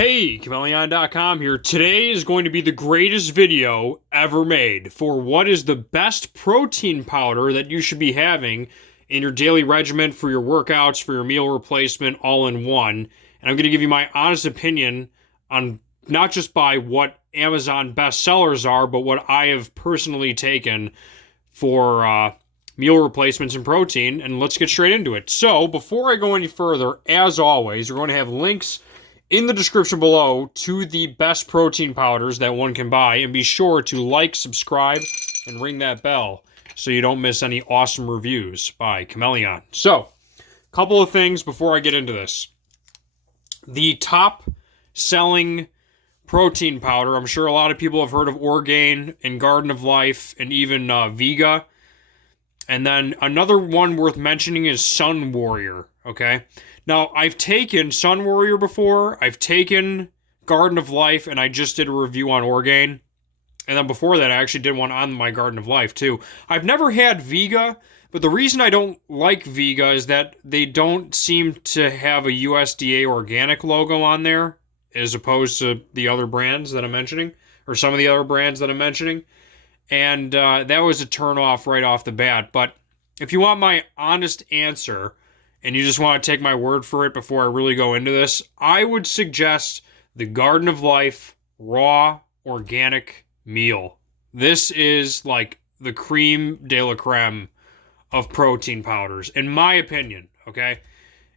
Hey, Chmelaeon.com here. Today is going to be the greatest video ever made for what is the best protein powder that you should be having in your daily regimen for your workouts, for your meal replacement, all in one. And I'm going to give you my honest opinion on not just by what Amazon bestsellers are, but what I have personally taken for meal replacements and protein. And let's get straight into it. So before I go any further, as always, we're going to have links in the description below to the best protein powders that one can buy, and be sure to like, subscribe, and ring that bell so you don't miss any awesome reviews by Chmelaeon. So, a couple of things before I get into this. The top selling protein powder, I'm sure a lot of people have heard of Orgain and Garden of Life and even Vega. And then another one worth mentioning is Sun Warrior, okay? Now, I've taken Sun Warrior before, I've taken Garden of Life, and I just did a review on Orgain. And then before that, I actually did one on my Garden of Life, too. I've never had Vega, but the reason I don't like Vega is that they don't seem to have a USDA organic logo on there, as opposed to the other brands that I'm mentioning, or some of the other brands that I'm mentioning. And that was a turn-off right off the bat. But if you want my honest answer, and you just want to take my word for it before I really go into this, I would suggest the Garden of Life Raw Organic Meal. This is like the creme de la creme of protein powders, in my opinion, okay?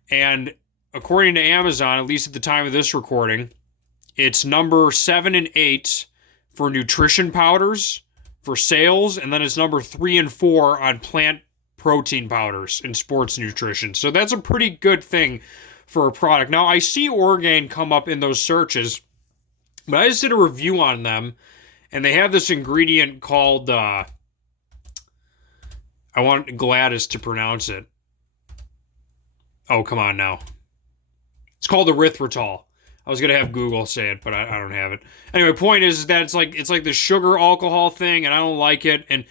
And according to Amazon, at least at the time of this recording, it's number 7 and 8 for nutrition powders for sales, and then it's number 3 and 4 on plant protein powders in sports nutrition. So that's a pretty good thing for a product. Now, I see Orgain come up in those searches, but I just did a review on them, and they have this ingredient called, I want Gladys to pronounce it. Oh, come on now. It's called erythritol. I was going to have Google say it, but I don't have it. Anyway, point is that it's like the sugar alcohol thing, and I don't like it. And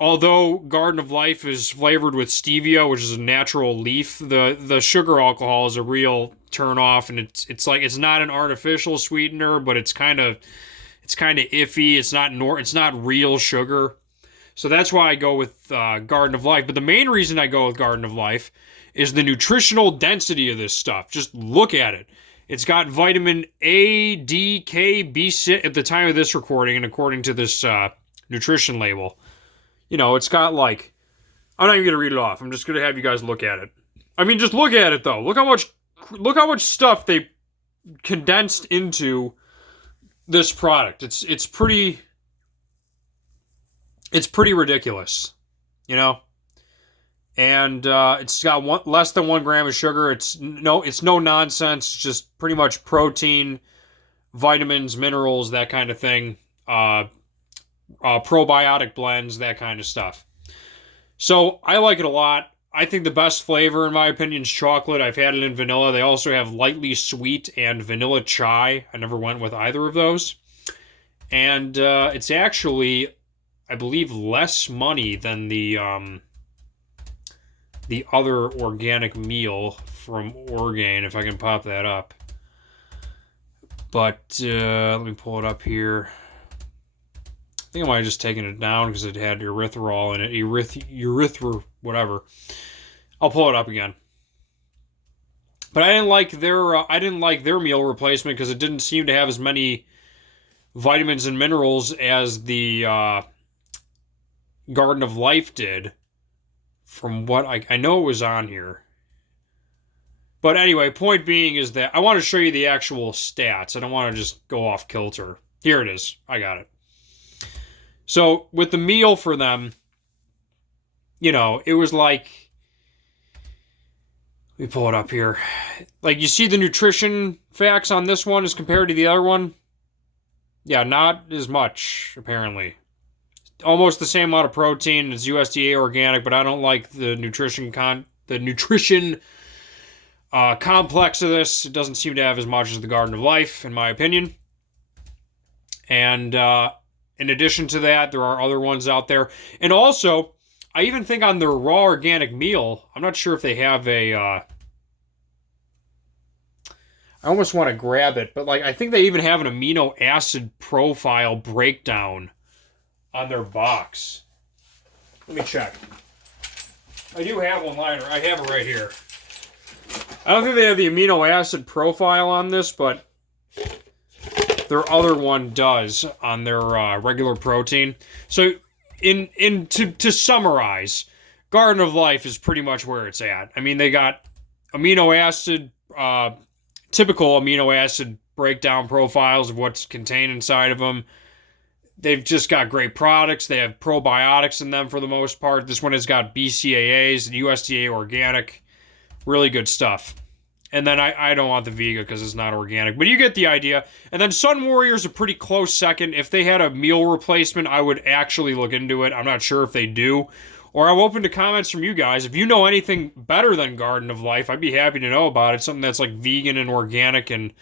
although Garden of Life is flavored with stevia, which is a natural leaf, the sugar alcohol is a real turnoff, and it's not an artificial sweetener, but it's kind of iffy. It's not real sugar, so that's why I go with Garden of Life. But the main reason I go with Garden of Life is the nutritional density of this stuff. Just look at it. It's got vitamin A, D, K, B6 at the time of this recording, and according to this nutrition label. You know, it's got like, I'm not even going to read it off. I'm just going to have you guys look at it. I mean, just look at it, though. Look how much stuff they condensed into this product. It's pretty ridiculous, you know? And it's got less than 1 gram of sugar. It's no nonsense. It's just pretty much protein, vitamins, minerals, that kind of thing. Probiotic blends, that kind of stuff. So I like it a lot. I think the best flavor, in my opinion, is chocolate. I've had it in vanilla. They also have lightly sweet and vanilla chai. I never went with either of those. And it's actually, I believe, less money than the other organic meal from Orgain, if I can pop that up. But let me pull it up here. I think I might have just taken it down because it had erythritol in it, whatever. I'll pull it up again. But I didn't like their meal replacement because it didn't seem to have as many vitamins and minerals as the Garden of Life did. From what I know it was on here. But anyway, point being is that I want to show you the actual stats. I don't want to just go off kilter. Here it is. I got it. So with the meal for them, you know, it was like, let me pull it up here. Like, you see the nutrition facts on this one as compared to the other one? Yeah, not as much, apparently. Almost the same amount of protein. It's USDA organic, but I don't like the nutrition complex of this. It doesn't seem to have as much as the Garden of Life, in my opinion. And in addition to that, there are other ones out there. And also, I even think on their raw organic meal, I'm not sure if they have a I almost want to grab it, but like I think they even have an amino acid profile breakdown on their box. Let me check. I do have one liner. I have it right here. I don't think they have the amino acid profile on this, but their other one does on their regular protein. So, to summarize, Garden of Life is pretty much where it's at. I mean, they got amino acid, typical amino acid breakdown profiles of what's contained inside of them. They've just got great products. They have probiotics in them for the most part. This one has got BCAAs and USDA organic. Really good stuff. And then I don't want the Vega because it's not organic. But you get the idea. And then Sun Warrior is a pretty close second. If they had a meal replacement, I would actually look into it. I'm not sure if they do. Or I'm open to comments from you guys. If you know anything better than Garden of Life, I'd be happy to know about it. Something that's like vegan and organic and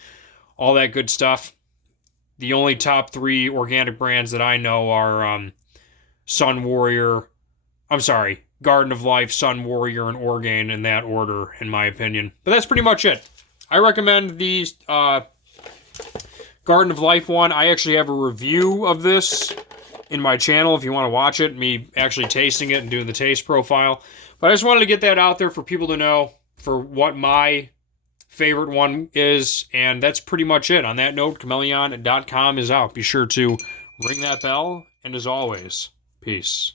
all that good stuff. The only top 3 organic brands that I know are Sun Warrior. I'm sorry. Garden of Life, Sun Warrior, and Orgain in that order, in my opinion. But that's pretty much it. I recommend the Garden of Life one. I actually have a review of this in my channel if you want to watch it, me actually tasting it and doing the taste profile. But I just wanted to get that out there for people to know for what my favorite one is, and that's pretty much it. On that note, Chmelaeon.com is out. Be sure to ring that bell, and as always, peace.